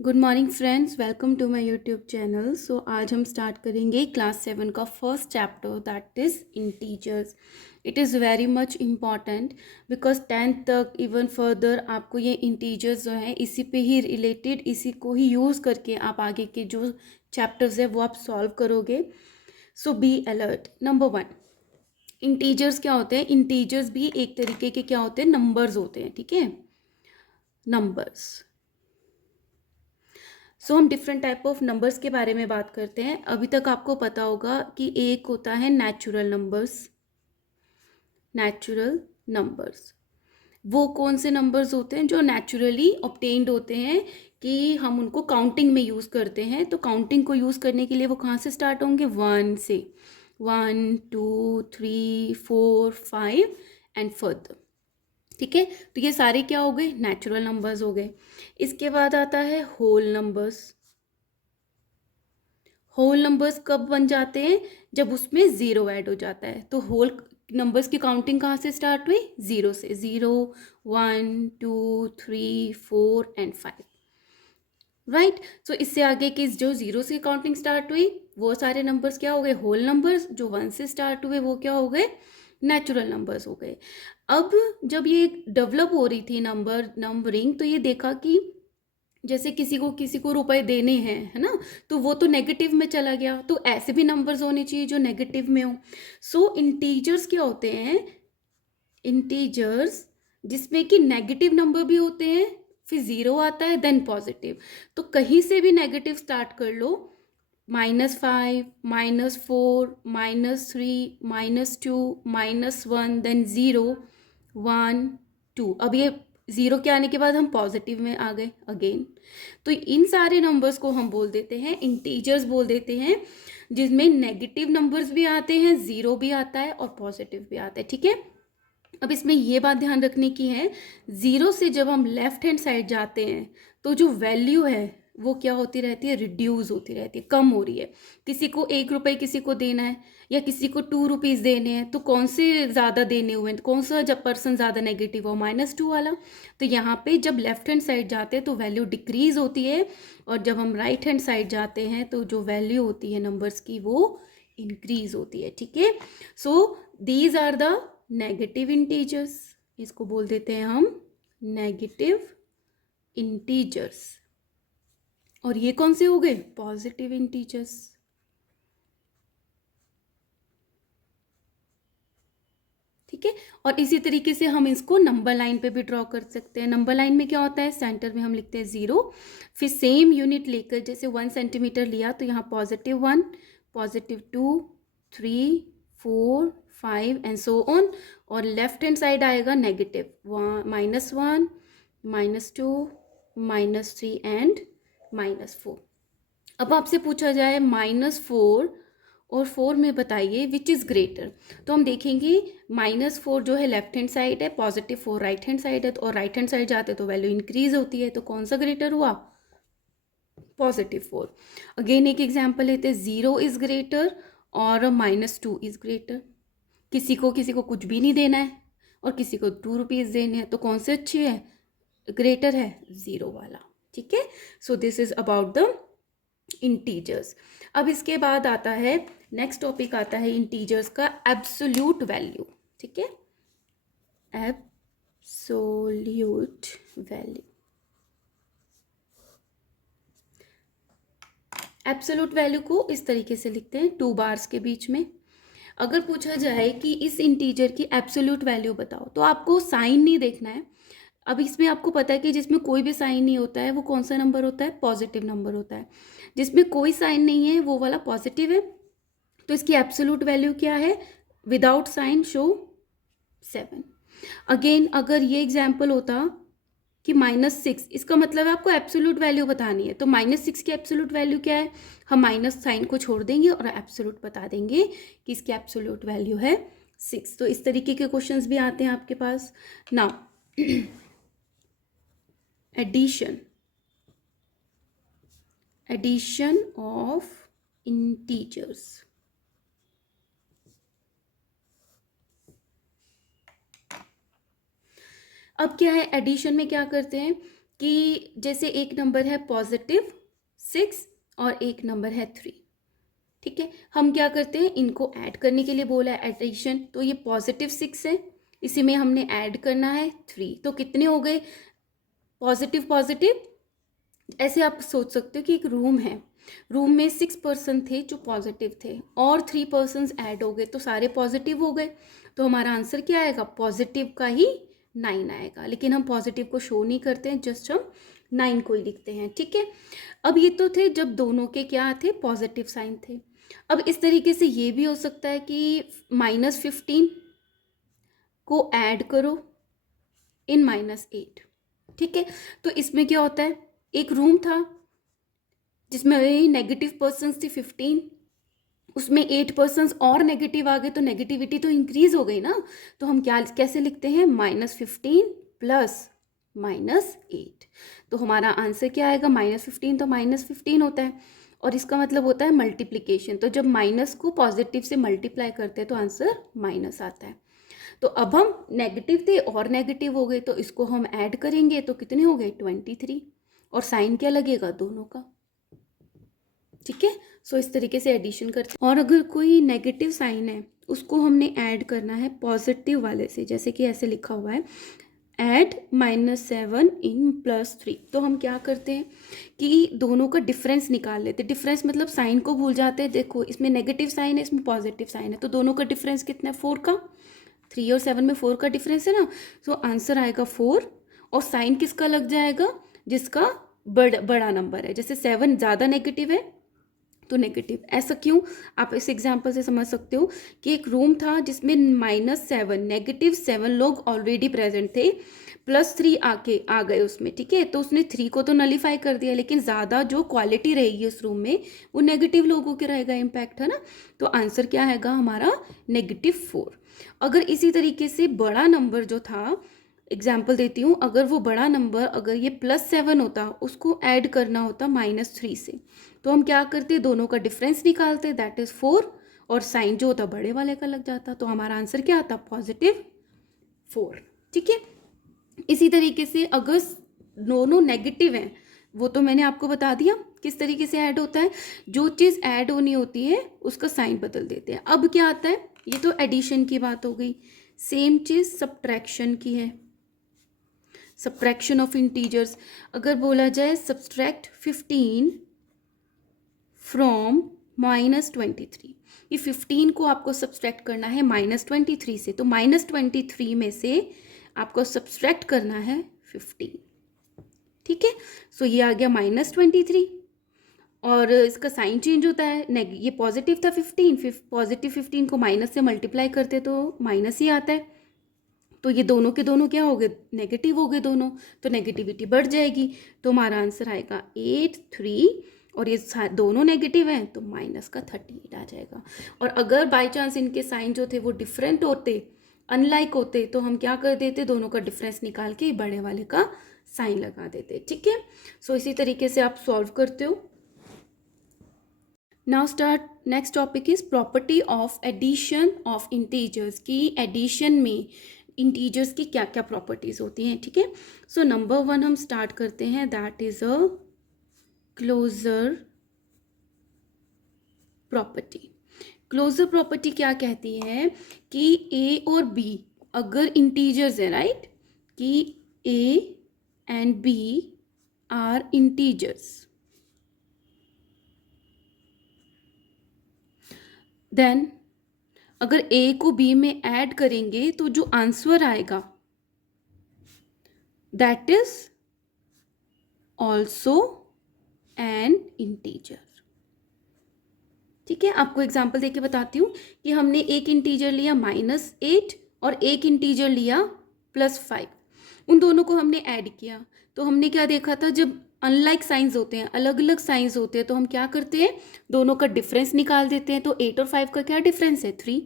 Good morning friends, welcome to my YouTube channel. So आज हम start करेंगे class 7 का first chapter that is integers. It is very much important because 10th तक even further आपको ये integers जो है इसी पे ही रिलेटेड, इसी को ही यूज़ करके आप आगे के जो चैप्टर्स है वो आप सॉल्व करोगे। सो बी अलर्ट। नंबर 1, इंटीजर्स क्या होते हैं? इंटीजर्स भी एक तरीके के क्या होते हैं? नंबर्स होते हैं। ठीक है, नंबर्स। सो हम डिफरेंट टाइप ऑफ नंबर्स के बारे में बात करते हैं। अभी तक आपको पता होगा कि एक होता है नेचुरल नंबर्स। नेचुरल नंबर्स वो कौन से नंबर्स होते हैं? जो नेचुरली ऑब्टेन्ड होते हैं, कि हम उनको काउंटिंग में यूज़ करते हैं। तो काउंटिंग को यूज़ करने के लिए वो कहाँ से स्टार्ट होंगे? 1 से। 1 2 3 4 5 एंड फर्दर। ठीक है, तो ये सारे क्या हो गए? नेचुरल नंबर्स हो गए। इसके बाद आता है होल नंबर्स। होल नंबर्स कब बन जाते हैं? जब उसमें ज़ीरो ऐड हो जाता है। तो होल नंबर्स की काउंटिंग कहाँ से स्टार्ट हुई? ज़ीरो से। 0 1 2 3 4 एंड 5। राइट। सो इससे आगे की जो ज़ीरो से काउंटिंग स्टार्ट हुई वो सारे नंबर्स क्या हो गए? Whole numbers. जो 1 से स्टार्ट हुए वो क्या हो गए? नेचुरल नंबर्स हो गए। अब जब ये डेवलप हो रही थी नंबरिंग, तो ये देखा कि जैसे किसी को रुपए देने हैं, है ना, तो वो तो नेगेटिव में चला गया। तो ऐसे भी नंबर्स होने चाहिए जो नेगेटिव में हो। सो इंटीजर्स क्या होते हैं? इंटीजर्स जिसमें कि नेगेटिव नंबर भी होते हैं, फिर ज़ीरो आता है, देन पॉजिटिव। तो कहीं से भी नेगेटिव स्टार्ट कर लो। -5 -4 -3 -2 -1 देन 0 1 2। अब ये ज़ीरो के आने के बाद हम पॉजिटिव में आ गए अगेन। तो इन सारे नंबर्स को हम बोल देते हैं इंटीजर्स, बोल देते हैं, जिसमें नेगेटिव नंबर्स भी आते हैं, ज़ीरो भी आता है और पॉजिटिव भी आता है। ठीक है, अब इसमें ये बात ध्यान रखने की है, ज़ीरो से जब हम लेफ्ट हैंड साइड जाते हैं तो जो वैल्यू है वो क्या होती रहती है? रिड्यूस होती रहती है, कम हो रही है। किसी को 1 रुपये किसी को देना है, या किसी को 2 रुपीज़ देने हैं, तो कौन से ज़्यादा देने हुए हैं? कौन सा जब पर्सन ज़्यादा नेगेटिव हो? -2 वाला। तो यहाँ पे जब लेफ्ट हैंड साइड जाते हैं तो वैल्यू डिक्रीज होती है, और जब हम राइट हैंड साइड जाते हैं तो जो वैल्यू होती है नंबर्स की वो इंक्रीज होती है। ठीक है, so these are the negative integers. इसको बोल देते हैं हम नेगेटिव इंटीजर्स। और ये कौन से हो गए? Positive integers. ठीक है, और इसी तरीके से हम इसको नंबर लाइन पे भी ड्रॉ कर सकते हैं। नंबर लाइन में क्या होता है? सेंटर में हम लिखते हैं 0, फिर सेम यूनिट लेकर, जैसे 1 सेंटीमीटर लिया तो यहाँ +1 +2 3 4 5 एंड सो ऑन। और लेफ्ट हैंड साइड आएगा नेगेटिव, -1 -2 -3 एंड -4। अब आपसे पूछा जाए -4 और 4 में बताइए विच इज़ ग्रेटर, तो हम देखेंगे -4 जो है लेफ्ट हैंड साइड है, +4 राइट हैंड साइड है, और राइट हैंड साइड जाते तो वैल्यू इंक्रीज होती है। तो कौन सा ग्रेटर हुआ? +4। अगेन एक एग्जाम्पल लेते हैं, 0 इज ग्रेटर और -2 इज ग्रेटर। किसी को कुछ भी नहीं देना है और किसी को 2 रुपीज़ देने हैं, तो कौन से अच्छी है? ग्रेटर है 0 वाला। ठीक है, so this is about the integers. अब इसके बाद आता है, नेक्स्ट टॉपिक आता है इंटीजर्स का एब्सोल्यूट वैल्यू। ठीक है, एब्सोल्यूट वैल्यू। एब्सोल्यूट वैल्यू को इस तरीके से लिखते हैं 2 बार्स के बीच में। अगर पूछा जाए कि इस इंटीजर की एब्सोल्यूट वैल्यू बताओ, तो आपको साइन नहीं देखना है। अब इसमें आपको पता है कि जिसमें कोई भी साइन नहीं होता है वो कौन सा नंबर होता है? पॉजिटिव नंबर होता है। जिसमें कोई साइन नहीं है वो वाला पॉजिटिव है। तो इसकी एब्सोल्यूट वैल्यू क्या है? Without sign show 7। अगेन अगर ये एग्जाम्पल होता कि -6, इसका मतलब है आपको एब्सोल्यूट वैल्यू बतानी है। तो -6 की एब्सोल्यूट वैल्यू क्या है? हम माइनस साइन को छोड़ देंगे और एब्सोल्यूट बता देंगे कि इसकी एब्सोल्यूट वैल्यू है 6। तो इस तरीके के क्वेश्चंस भी आते हैं आपके पास। Now addition of integers. अब क्या है, एडिशन में क्या करते हैं? कि जैसे एक नंबर है +6 और एक नंबर है 3, ठीक है। हम क्या करते हैं, इनको ऐड करने के लिए बोला है एडिशन, तो ये +6 है, इसी में हमने ऐड करना है 3, तो कितने हो गए पॉजिटिव पॉजिटिव। ऐसे आप सोच सकते हो कि एक रूम है, रूम में 6 पर्सन थे जो पॉजिटिव थे और 3 पर्सन्स ऐड हो गए तो सारे पॉजिटिव हो गए, तो हमारा आंसर क्या आएगा, पॉजिटिव का ही 9 आएगा। लेकिन हम पॉजिटिव को शो नहीं करते हैं, जस्ट हम 9 को ही लिखते हैं, ठीक है। अब ये तो थे जब दोनों के क्या थे, पॉजिटिव साइन थे। अब इस तरीके से ये भी हो सकता है कि -15 को ऐड करो इन -8, ठीक है। तो इसमें क्या होता है, एक रूम था जिसमें नेगेटिव पर्सन्स थी 15, उसमें 8 पर्सन्स और नेगेटिव आ गए तो नेगेटिविटी तो इंक्रीज हो गई ना, तो हम क्या कैसे लिखते हैं, -15 प्लस -8, तो हमारा आंसर क्या आएगा, -15 तो -15 होता है और इसका मतलब होता है मल्टीप्लिकेशन, तो जब माइनस को पॉजिटिव से मल्टीप्लाई करते हैं तो आंसर माइनस आता है। तो अब हम नेगेटिव थे और नेगेटिव हो गए तो इसको हम ऐड करेंगे तो कितने हो गए 23, और साइन क्या लगेगा दोनों का, ठीक है। सो इस तरीके से एडिशन करते हैं। और अगर कोई नेगेटिव साइन है उसको हमने ऐड करना है पॉजिटिव वाले से, जैसे कि ऐसे लिखा हुआ है ऐड -7 इन +3, तो हम क्या करते हैं कि दोनों का डिफरेंस निकाल लेते हैं। डिफरेंस मतलब साइन को भूल जाते हैं, देखो इसमें नेगेटिव साइन है, इसमें पॉजिटिव साइन है, तो दोनों का डिफरेंस कितना है, 4 का, 3 और 7 में 4 का डिफरेंस है ना, तो आंसर आएगा 4, और साइन किसका लग जाएगा, जिसका बड़ा नंबर है, जैसे 7 ज़्यादा नेगेटिव है तो नेगेटिव। ऐसा क्यों, आप इस एग्जाम्पल से समझ सकते हो कि एक रूम था जिसमें -7 -7 लोग ऑलरेडी प्रेजेंट थे, +3 आके आ गए उसमें, ठीक है, तो उसने 3 को तो नलीफाई कर दिया, लेकिन ज़्यादा जो क्वालिटी रहेगी उस रूम में वो नेगेटिव लोगों के रहेगा इम्पैक्ट, है ना, तो आंसर क्या आएगा हमारा -4। अगर इसी तरीके से बड़ा नंबर जो था, एग्जाम्पल देती हूँ, अगर वो बड़ा नंबर अगर ये +7 होता, उसको ऐड करना होता -3 से, तो हम क्या करते, दोनों का डिफरेंस निकालते, दैट इज 4, और साइन जो होता बड़े वाले का लग जाता, तो हमारा आंसर क्या आता, +4, ठीक है। इसी तरीके से अगर दोनों नेगेटिव हैं, वो तो मैंने आपको बता दिया किस तरीके से ऐड होता है, जो चीज़ ऐड होनी होती है उसका साइन बदल देते हैं। अब क्या आता है, ये तो एडिशन की बात हो गई, सेम चीज़ सब्ट्रैक्शन की है, सब्ट्रैक्शन ऑफ इंटीजर्स। अगर बोला जाए सब्ट्रैक्ट 15 फ्रॉम -23, ये 15 को आपको सब्ट्रैक्ट करना है -23 से, तो -23 में से आपको सब्ट्रैक्ट करना है 15, ठीक है। सो ये आ गया -23, और इसका साइन चेंज होता है, ये पॉजिटिव था 15, पॉजिटिव 15 को माइनस से मल्टीप्लाई करते तो माइनस ही आता है, तो ये दोनों के दोनों क्या हो गए, नेगेटिव हो गए दोनों, तो नेगेटिविटी बढ़ जाएगी, तो हमारा आंसर आएगा 8 3, और ये दोनों नेगेटिव हैं तो माइनस का 38 आ जाएगा। और अगर बाय चांस इनके साइन जो थे वो डिफरेंट होते, अनलाइक होते, तो हम क्या कर देते, दोनों का डिफरेंस निकाल के बड़े वाले का साइन लगा देते, ठीक है। सो इसी तरीके से आप सॉल्व करते हो। Now start, next topic is property of addition of integers, की एडिशन में इंटीजर्स की क्या क्या प्रॉपर्टीज होती हैं, ठीक है। सो नंबर 1 हम स्टार्ट करते हैं, that is a closure property. Closure property क्या कहती है कि ए और बी अगर इंटीजर्स है, राइट, कि A and B are integers, then अगर ए को बी में ऐड करेंगे तो जो आंसर आएगा that is also an integer, ठीक है। आपको एग्जाम्पल देके बताती हूँ कि हमने एक इंटीजर लिया -8 और एक इंटीजर लिया +5, उन दोनों को हमने ऐड किया, तो हमने क्या देखा था, जब अनलाइक साइंस होते हैं, अलग अलग साइंस होते हैं, तो हम क्या करते हैं, दोनों का डिफरेंस निकाल देते हैं, तो 8 और 5 का क्या डिफरेंस है 3,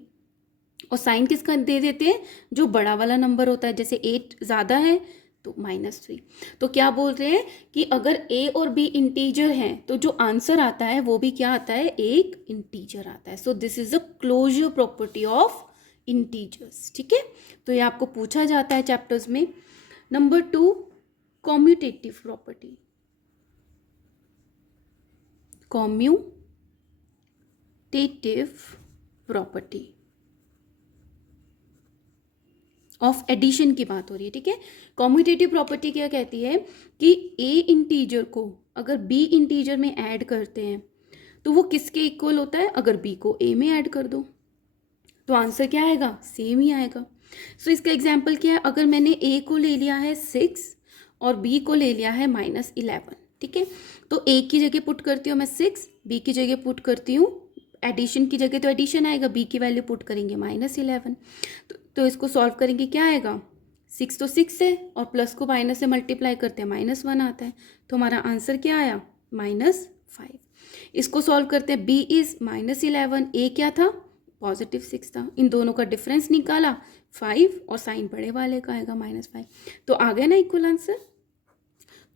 और साइन किसका दे देते हैं, जो बड़ा वाला नंबर होता है, जैसे 8 ज़्यादा है तो -3। तो क्या बोल रहे हैं कि अगर ए और बी इंटीजर हैं तो जो आंसर आता है वो भी क्या आता है, एक इंटीजर आता है। So this is a closure property of integers, ठीक है। तो ये आपको पूछा जाता है चैप्टर्स में। Number 2, commutative property, commutative property of addition की बात हो रही है, ठीक है। कॉम्यूटेटिव प्रॉपर्टी क्या कहती है कि ए इंटीजर को अगर बी इंटीजर में ऐड करते हैं तो वो किसके इक्वल होता है, अगर बी को ए में ऐड कर दो तो आंसर क्या आएगा, सेम ही आएगा। सो इसका एग्जाम्पल क्या है, अगर मैंने ए को ले लिया है 6 और बी को ले लिया है -11, ठीक है, तो ए की जगह पुट करती हूँ मैं 6, बी की जगह पुट करती हूँ, एडिशन की जगह तो एडिशन आएगा, बी की वैल्यू पुट करेंगे -11, तो इसको सॉल्व करेंगे, क्या आएगा, 6 तो 6 है और प्लस को माइनस से मल्टीप्लाई करते हैं -1 आता है, तो हमारा आंसर क्या आया, -5। इसको सॉल्व करते हैं, b इज -11, a क्या था, +6 था, इन दोनों का डिफरेंस निकाला 5 और साइन बड़े वाले का आएगा -5, तो आ गया ना इक्वल आंसर।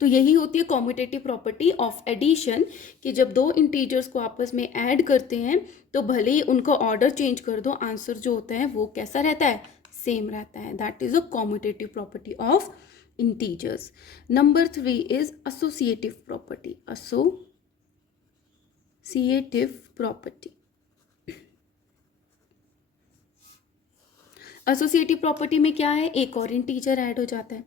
तो यही होती है कॉम्यूटेटिव प्रॉपर्टी ऑफ एडिशन कि जब दो इंटीजर्स को आपस में ऐड करते हैं तो भले ही उनका ऑर्डर चेंज कर दो, आंसर जो होता है वो कैसा रहता है, सेम रहता है। That is a commutative property of integers. Number 3 is associative property, associative property. Associative property में क्या है, एक और इंटीजर ऐड हो जाता है।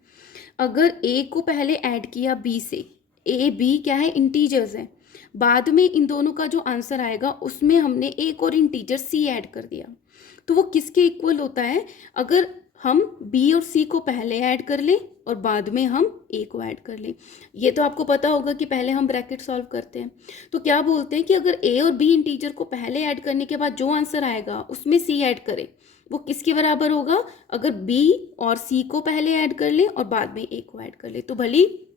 अगर a को पहले ऐड किया b से, a b क्या है, इंटीजर्स है, बाद में इन दोनों का जो आंसर आएगा उसमें हमने एक और इंटीजर c ऐड कर दिया, तो वो किसके इक्वल होता है, अगर हम b और c को पहले ऐड कर लें और बाद में हम a को ऐड कर लें। ये तो आपको पता होगा कि पहले हम ब्रैकेट सॉल्व करते हैं, तो क्या बोलते हैं कि अगर a और b इंटीजर को पहले ऐड करने के बाद जो आंसर आएगा उसमें c ऐड करें, वो किसके बराबर होगा, अगर b और c को पहले ऐड कर ले और बाद में a को ऐड कर ले, तो भली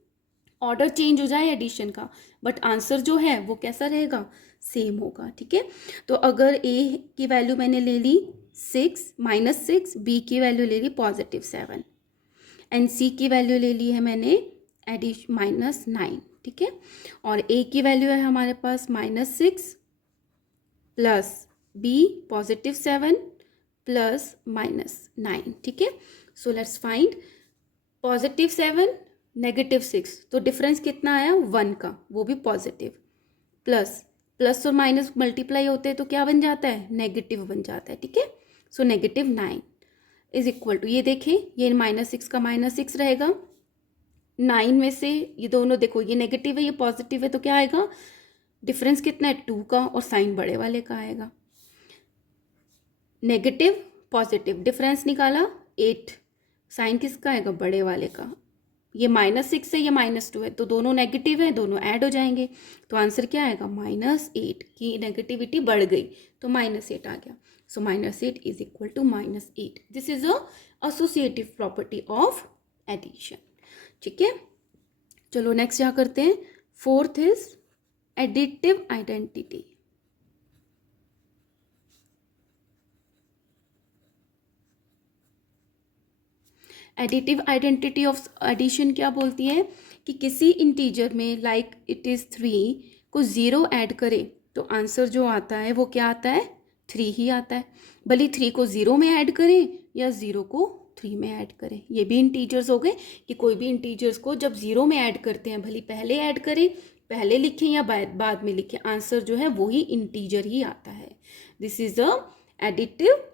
ऑर्डर चेंज हो जाए एडिशन का, बट आंसर जो है वो कैसा रहेगा, सेम होगा, ठीक है। तो अगर a की वैल्यू मैंने ले ली 6 -6, b की वैल्यू ले ली +7 एंड c की वैल्यू ले ली है मैंने -9, ठीक है, और a की वैल्यू है हमारे पास -6 प्लस b +7 प्लस -9, ठीक है। सो लेट्स फाइंड +7 -6, तो डिफरेंस कितना आया 1 का, वो भी पॉजिटिव, प्लस और माइनस मल्टीप्लाई होते हैं तो क्या बन जाता है, नेगेटिव बन जाता है, ठीक है। सो -9 इज इक्वल टू, ये देखें ये -6 का -6 रहेगा, 9 में से ये दोनों देखो, ये नेगेटिव है ये पॉजिटिव है, तो क्या आएगा, डिफरेंस कितना है 2 का और साइन बड़े वाले का आएगा, नेगेटिव पॉजिटिव, डिफरेंस निकाला 8, साइन किसका आएगा, बड़े वाले का, ये -6 है ये -2 है, तो दोनों नेगेटिव है, दोनों ऐड हो जाएंगे, तो आंसर क्या आएगा, -8 की नेगेटिविटी बढ़ गई तो -8 आ गया। So -8 is equal to -8। This is a associative property of addition, ठीक है। चलो नेक्स्ट क्या करते हैं, 4th is additive identity. Additive identity of addition क्या बोलती है कि किसी इंटीजर में लाइक इट इज़ 3 को 0 ऐड करे तो आंसर जो आता है वो क्या आता है, 3 ही आता है, भले 3 को 0 में ऐड करें या 0 को 3 में ऐड करें। ये भी इंटीजर्स हो गए कि कोई भी इंटीजर्स को जब 0 में ऐड करते हैं, भले पहले ऐड करें, पहले लिखें या बाद में लिखें, आंसर जो है वही इंटीजर ही आता है। This is a additive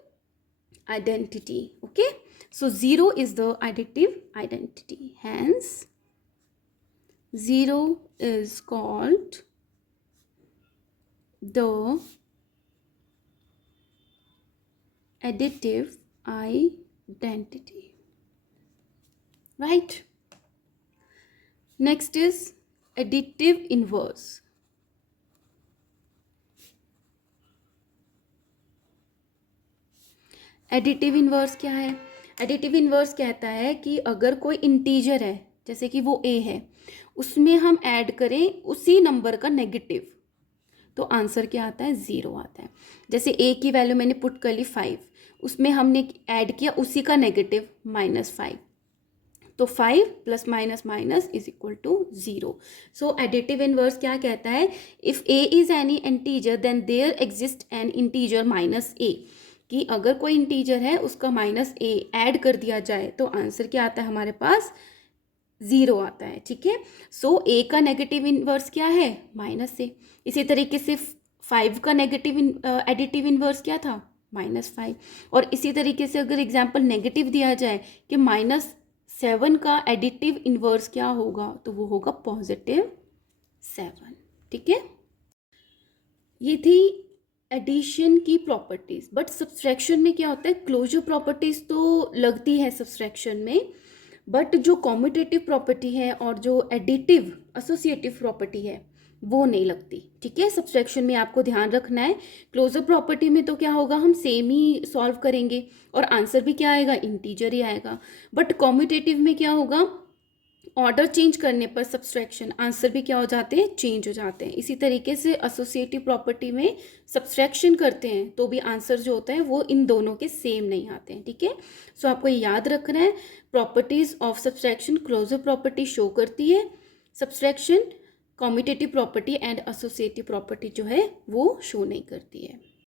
identity, okay, so 0 is the additive identity, hence 0 is called the additive identity, right? Next is additive inverse. Additive inverse क्या है, एडिटिव इन्वर्स कहता है कि अगर कोई इंटीजर है जैसे कि वो a है, उसमें हम ऐड करें उसी नंबर का नेगेटिव, तो आंसर क्या आता है, 0 आता है। जैसे a की वैल्यू मैंने पुट कर ली 5, उसमें हमने ऐड किया उसी का नेगेटिव -5, तो 5 + minus is equal to 0। So additive inverse क्या कहता है, if a is any integer then there exist an integer -a, कि अगर कोई इंटीजर है उसका -a ऐड कर दिया जाए तो आंसर क्या आता है हमारे पास, ज़ीरो आता है, ठीक है। सो ए का नेगेटिव इन्वर्स क्या है, -a। इसी तरीके से 5 का नेगेटिव एडिटिव इन्वर्स क्या था, -5। और इसी तरीके से अगर एग्जाम्पल नेगेटिव दिया जाए कि -7 का एडिटिव इन्वर्स क्या होगा, तो वो होगा +7, ठीक है। ये थी एडिशन की प्रॉपर्टीज। बट सब्सट्रैक्शन में क्या होता है, क्लोजर प्रॉपर्टीज तो लगती है सब्सट्रैक्शन में, बट जो कॉम्यूटेटिव प्रॉपर्टी है और जो एडिटिव एसोसिएटिव प्रॉपर्टी है वो नहीं लगती, ठीक है। सब्सट्रैक्शन में आपको ध्यान रखना है, क्लोजर प्रॉपर्टी में तो क्या होगा, हम सेम ही सॉल्व करेंगे और आंसर भी क्या आएगा, इंटीजर ही आएगा। बट कॉम्यूटेटिव में क्या होगा, ऑर्डर चेंज करने पर सब्सट्रैक्शन आंसर भी क्या हो जाते हैं, चेंज हो जाते हैं। इसी तरीके से एसोसिएटिव प्रॉपर्टी में सब्सट्रैक्शन करते हैं तो भी आंसर जो होता है वो इन दोनों के सेम नहीं आते हैं, ठीक है। सो आपको याद रखना है, properties of subtraction closure property show करती है, subtraction commutative property and associative property जो है वो शो नहीं करती है।